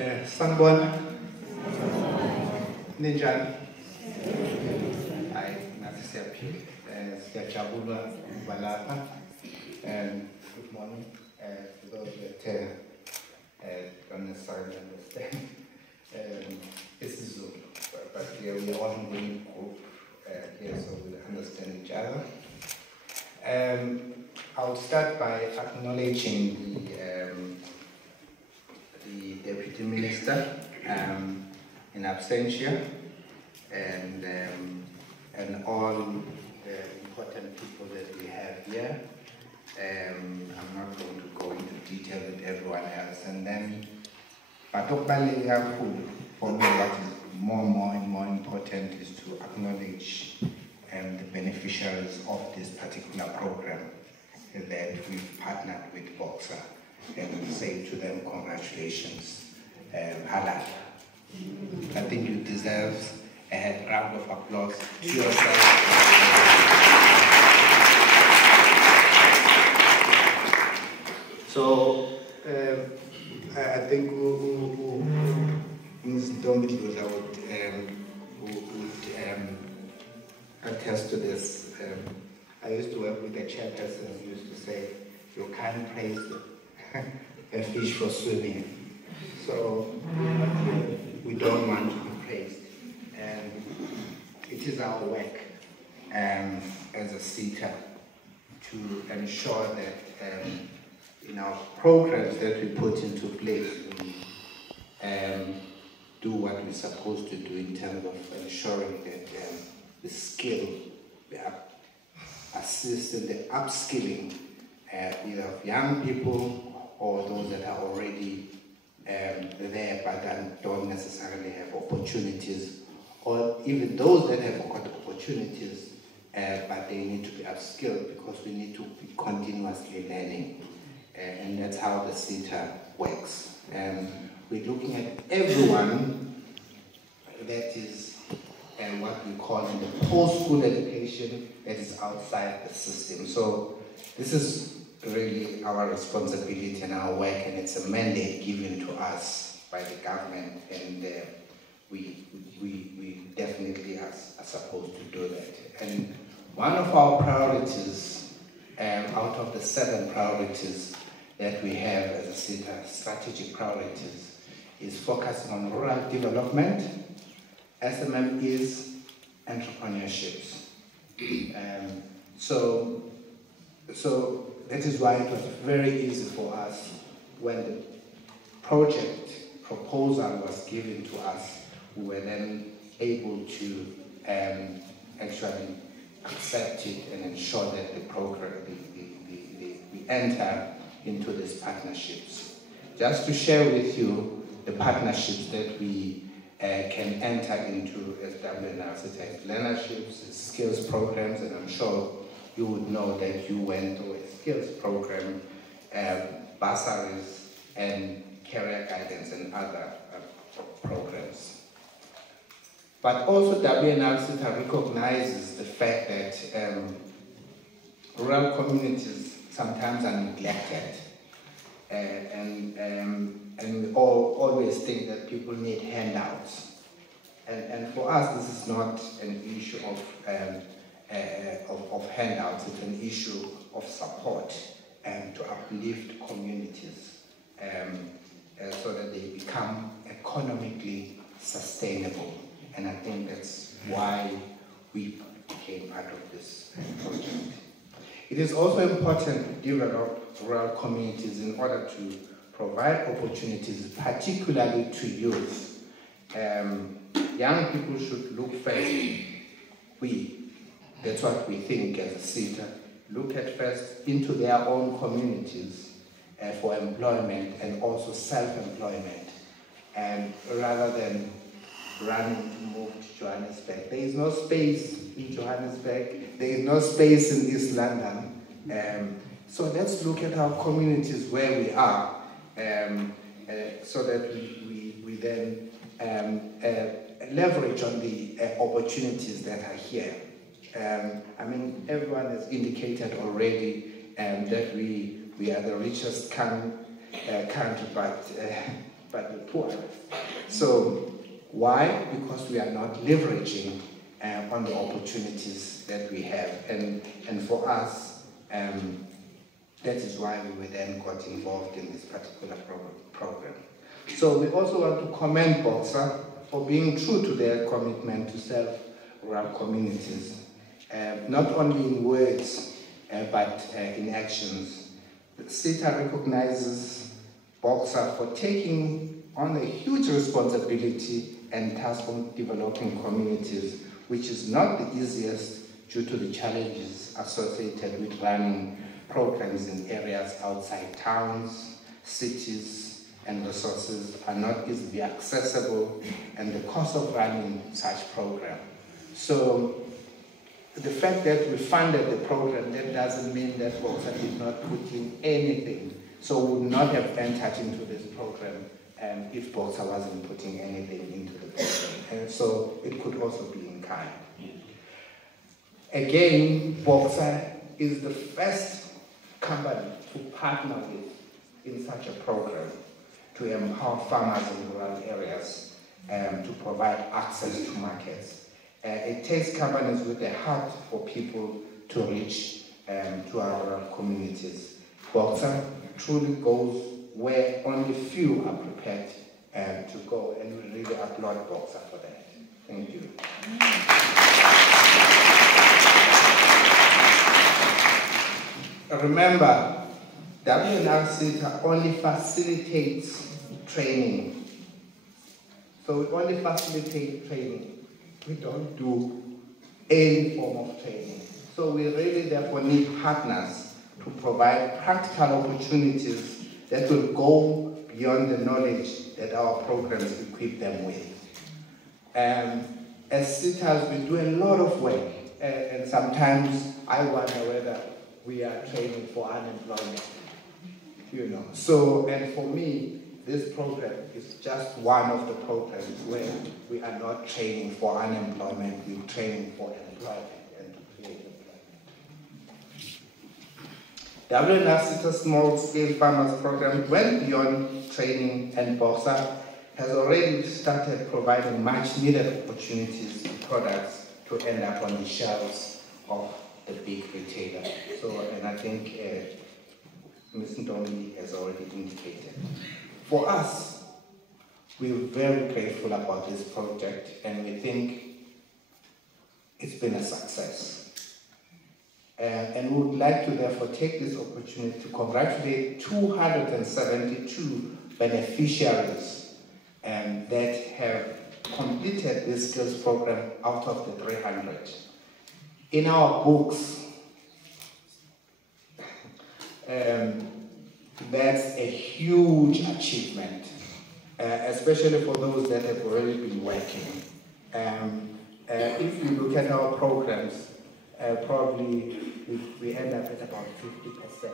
Sanibona. Ninjani? Hayi, nathi siyaphila. Siyajabula ukuba lapha. Good morning. For those that don't necessarily understand, this is Zulu, but we are all in one group here, so we understand each other. I'll start by acknowledging the Deputy Minister in absentia and all important people that we have here. I'm not going to go into detail with everyone else. And then, but for me, what is more important is to acknowledge the beneficiaries of this particular program that we've partnered with Boxer and say to them, congratulations, halal. I think you deserve a round of applause to yourself. So, I think Ms. Dominic would attest to this. I used to work with the chairperson who used to say, you can't praise a fish for swimming. So we don't want to be praised. And it is our work as a CETA to ensure that in our programs that we put into place, we do what we're supposed to do in terms of ensuring that the skill, the assist and the upskilling either of young people or those that are already there but then don't necessarily have opportunities, or even those that have got opportunities but they need to be upskilled, because we need to be continuously learning. And that's how the CETA works. We're looking at everyone that is what we call in the post-school education that is outside the system. So this is really our responsibility and our work, and it's a mandate given to us by the government, and we definitely are supposed to do that. And one of our priorities, out of the 7 priorities that we have as a CETA, strategic priorities, is focusing on rural development, SMMEs, entrepreneurships. So that is why it was very easy for us when the project proposal was given to us. We were then able to actually accept it and ensure that the program, we enter into these partnerships. Just to share with you the partnerships that we can enter into as WNRC, learnerships, skills programs, and I'm sure you would know that you went through a skills program, bursaries, and career guidance and other programs. But also WNRC recognizes the fact that rural communities sometimes are neglected, and we always think that people need handouts. And for us, this is not an issue of handouts, it's an issue of support to uplift communities so that they become economically sustainable. And I think that's why we became part of this project. It is also important to develop rural communities in order to provide opportunities, particularly to youth. Young people should look first. That's what we think as a CETA, look at first into their own communities for employment and also self-employment, and rather than running to move to Johannesburg. There is no space in Johannesburg, there is no space in East London. So let's look at our communities where we are, so that we then leverage on the opportunities that are here. I mean, everyone has indicated already that we are the richest country, but but the poorest. So why? Because we are not leveraging on the opportunities that we have. And for us, that is why we were then got involved in this particular program. So we also want to commend Boxer for being true to their commitment to serve rural communities, not only in words, but in actions. CETA recognizes Boxer for taking on a huge responsibility and task of developing communities, which is not the easiest due to the challenges associated with running programs in areas outside towns, cities, and resources are not easily accessible, and the cost of running such program. So the fact that we funded the program, that doesn't mean that Boxer did not put in anything. So we would not have entered into this program if Boxer wasn't putting anything into the program. And so it could also be in kind. Again, Boxer is the first company to partner with in such a program to empower farmers in rural areas to provide access to markets. It takes companies with a heart for people to reach to our rural communities. Boxer truly goes where only few are prepared to go, and we really applaud Boxer for that. Thank you. Remember, WNR only facilitates training. So we only facilitate training. We don't do any form of training. So we really therefore need partners to provide practical opportunities that will go beyond the knowledge that our programs equip them with. As CETAs, we do a lot of work, and sometimes I wonder whether we are training for unemployment, you know. So, and for me, this program is just one of the programs where we are not training for unemployment, we're training for employment and to create employment. WNR small-scale farmers program went beyond training, and Boxer has already started providing much-needed opportunities to products to end up on the shelves of the big retailer. So, and I think Ms. Ndombi has already indicated. For us, we're very grateful about this project, and we think it's been a success. And we would like to therefore take this opportunity to congratulate 272 beneficiaries that have completed this skills program out of the 300. In our books, that's a huge achievement, especially for those that have already been working. If you look at our programs, probably we end up at about 50%,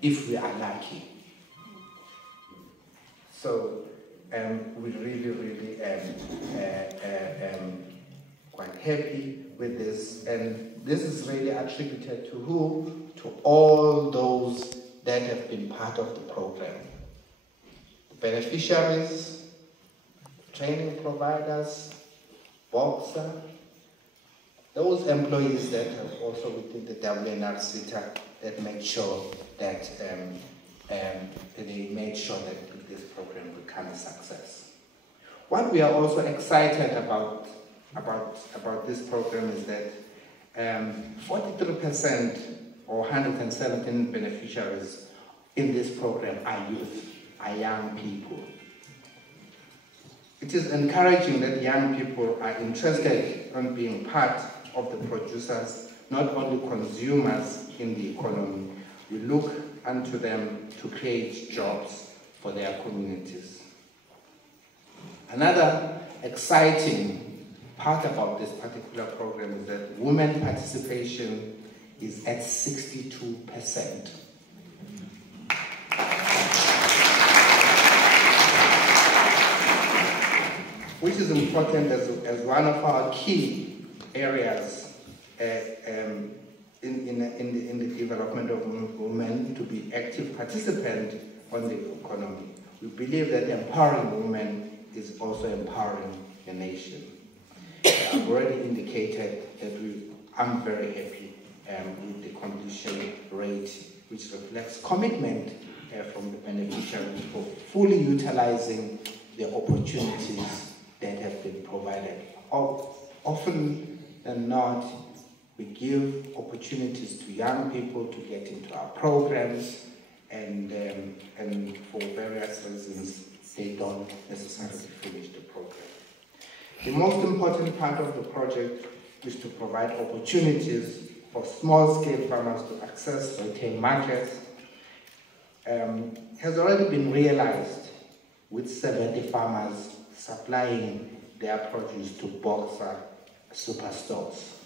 if we are lucky. So we really quite happy with this, and this is really attributed to who? To all those that have been part of the program. The beneficiaries, training providers, Boxer, those employees that have also within the WNR CETA that make sure that they made sure that this program become a success. What we are also excited about this program is that 43% or 117 beneficiaries in this program are youth, are young people. It is encouraging that young people are interested in being part of the producers, not only consumers in the economy. We look unto them to create jobs for their communities. Another exciting part about this particular program is that women participation is at 62%. Which is important as one of our key areas in the development of women to be active participants on the economy. We believe that empowering women is also empowering the nation. I've already indicated that I'm very happy with the completion rate, which reflects commitment from the beneficiaries for fully utilizing the opportunities that have been provided. Often than not, we give opportunities to young people to get into our programs, and for various reasons, they don't necessarily finish the program. The most important part of the project is to provide opportunities for small-scale farmers to access retail markets. Has already been realized with 70 farmers supplying their produce to Boxer superstores.